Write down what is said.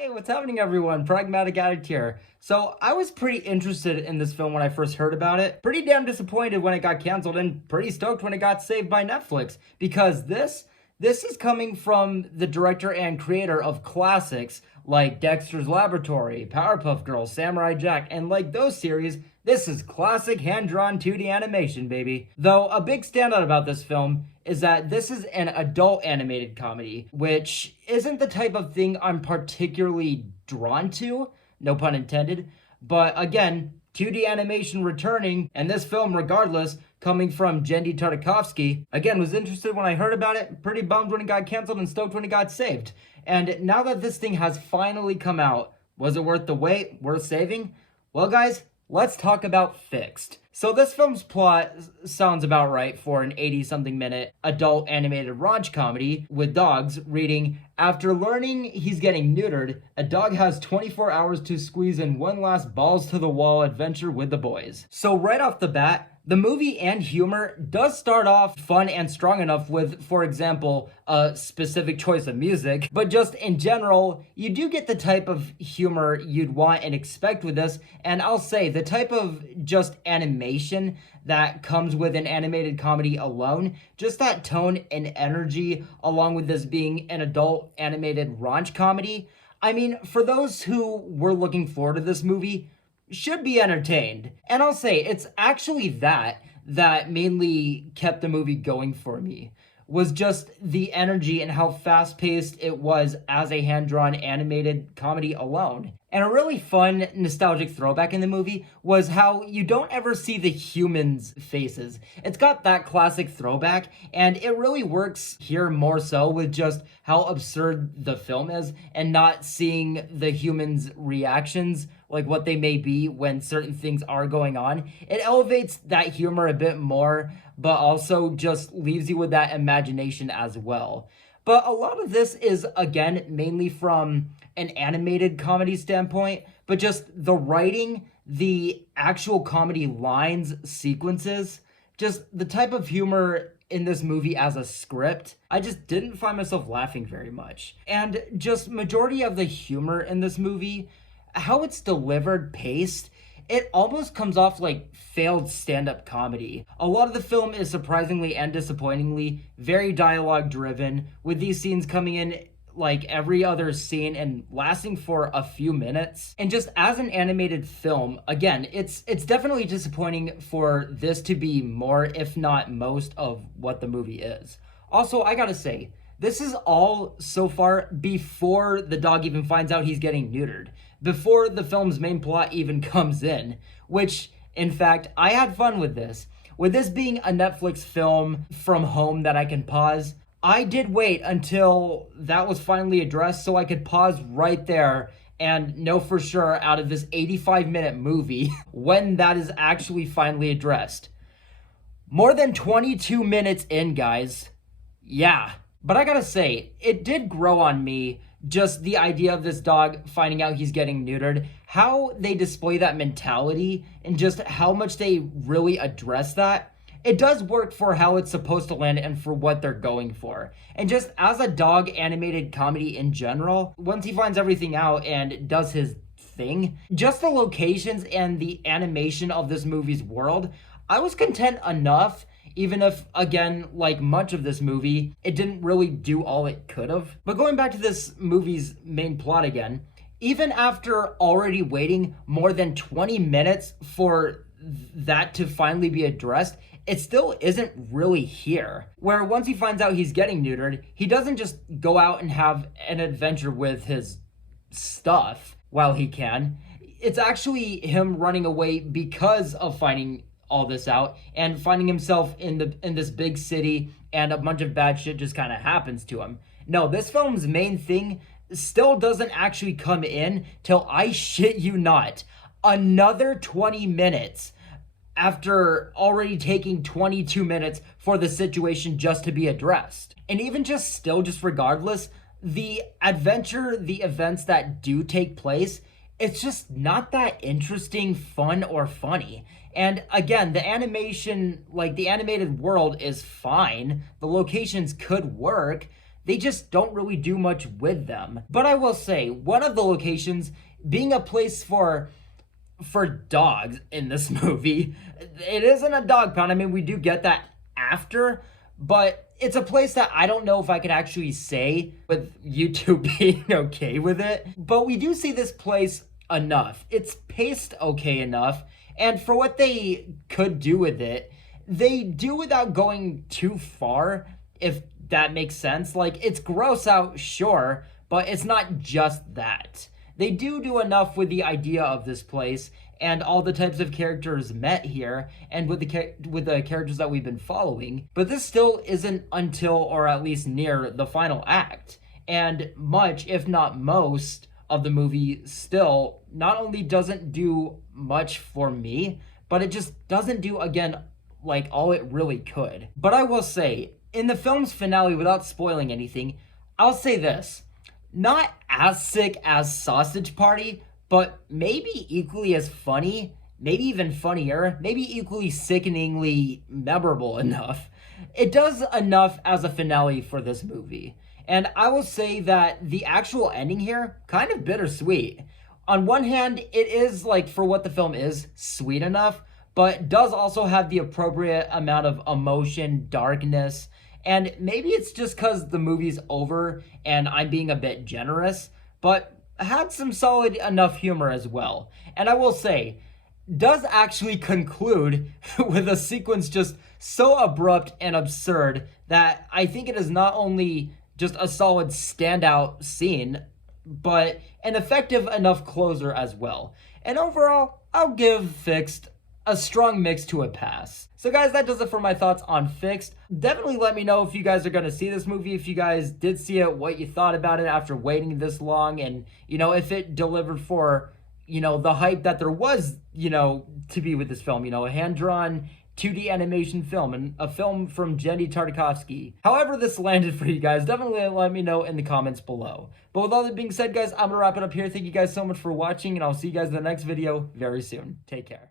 Hey, what's happening, everyone? Pragmatic Addict here. So, I was pretty interested in this film when I first heard about it. Pretty damn disappointed when it got canceled, and pretty stoked when it got saved by Netflix. Because this is coming from the director and creator of classics like Dexter's Laboratory, Powerpuff Girls, Samurai Jack, and like those series. This is classic hand-drawn 2D animation, baby. Though a big standout about this film is that this is an adult animated comedy, which isn't the type of thing I'm particularly drawn to, no pun intended. But again, 2D animation returning, and this film, regardless, coming from Genndy Tartakovsky, again, was interested when I heard about it, pretty bummed when it got canceled, and stoked when it got saved. And now that this thing has finally come out, was it worth the wait? Worth saving? Well, guys, let's talk about Fixed. So this film's plot sounds about right for an 80-something minute adult animated raunch comedy with dogs reading, "After learning he's getting neutered, a dog has 24 hours to squeeze in one last balls-to-the-wall adventure with the boys." So right off the bat, the movie and humor does start off fun and strong enough with, for example, a specific choice of music, but just in general, you do get the type of humor you'd want and expect with this, and I'll say the type of just animation that comes with an animated comedy alone, just that tone and energy, along with this being an adult animated raunch comedy. I mean, for those who were looking forward to this movie, should be entertained. And I'll say, it's actually that mainly kept the movie going for me, was just the energy and how fast-paced it was as a hand-drawn animated comedy alone. And a really fun, nostalgic throwback in the movie was how you don't ever see the humans' faces. It's got that classic throwback, and it really works here more so with just how absurd the film is, and not seeing the humans' reactions, like what they may be when certain things are going on. It elevates that humor a bit more, but also just leaves you with that imagination as well. But a lot of this is, again, mainly from an animated comedy standpoint, but just the writing, the actual comedy lines, sequences, just the type of humor in this movie as a script, I just didn't find myself laughing very much. And just majority of the humor in this movie, how it's delivered, paced, it almost comes off like failed stand-up comedy. A lot of the film is surprisingly and disappointingly very dialogue driven, with these scenes coming in like every other scene and lasting for a few minutes. And just as an animated film, again, it's definitely disappointing for this to be more, if not most, of what the movie is. Also, I gotta say, this is all so far before the dog even finds out he's getting neutered, before the film's main plot even comes in, which, in fact, I had fun with this. With this being a Netflix film from home that I can pause, I did wait until that was finally addressed so I could pause right there and know for sure out of this 85-minute movie when that is actually finally addressed. More than 22 minutes in, guys. Yeah. But I gotta say, it did grow on me, just the idea of this dog finding out he's getting neutered, how they display that mentality, and just how much they really address that. It does work for how it's supposed to land and for what they're going for. And just as a dog animated comedy in general, once he finds everything out and does his thing, just the locations and the animation of this movie's world, I was content enough. Even if, again, like much of this movie, it didn't really do all it could have. But going back to this movie's main plot again, even after already waiting more than 20 minutes for that to finally be addressed, it still isn't really here. Where once he finds out he's getting neutered, he doesn't just go out and have an adventure with his stuff while he can. It's actually him running away because of finding all this out and finding himself in this big city, and a bunch of bad shit just kind of happens to him. No, this film's main thing still doesn't actually come in till, I shit you not, another 20 minutes after already taking 22 minutes for the situation just to be addressed. And even just regardless, the adventure, the events that do take place, it's just not that interesting, fun, or funny. And again, the animation, like the animated world is fine. The locations could work. they just don't really do much with them. But I will say, one of the locations being a place for dogs in this movie, it isn't a dog pound. I mean, we do get that after, but it's a place that I don't know if I could actually say with you two being okay with it. But we do see this place enough. It's paced okay enough, and for what they could do with it, they do without going too far, if that makes sense. Like, it's gross out, sure, but it's not just that. They do enough with the idea of this place and all the types of characters met here, and with the characters that we've been following. But this still isn't until, or at least near, the final act. And much, if not most, of the movie still not only doesn't do much for me, but it just doesn't do, again, like all it really could. But I will say, in the film's finale, without spoiling anything, I'll say this. Not as sick as Sausage Party, but maybe equally as funny, maybe even funnier, maybe equally sickeningly memorable enough. It does enough as a finale for this movie. And I will say that the actual ending here, kind of bittersweet. On one hand, it is, like, for what the film is, sweet enough, but does also have the appropriate amount of emotion, darkness, and maybe it's just because the movie's over and I'm being a bit generous, but had some solid enough humor as well. And I will say, does actually conclude with a sequence just so abrupt and absurd that I think it is not only just a solid standout scene, but an effective enough closer as well. And overall, I'll give Fixed a strong mix to a pass. So guys, that does it for my thoughts on Fixed. Definitely let me know if you guys are going to see this movie, if you guys did see it, what you thought about it after waiting this long, and, you know, if it delivered for, you know, the hype that there was, you know, to be with this film, you know, a hand-drawn 2D animation film, and a film from Genndy Tartakovsky. However this landed for you guys, definitely let me know in the comments below. But with all that being said, guys, I'm going to wrap it up here. Thank you guys so much for watching, and I'll see you guys in the next video very soon. Take care.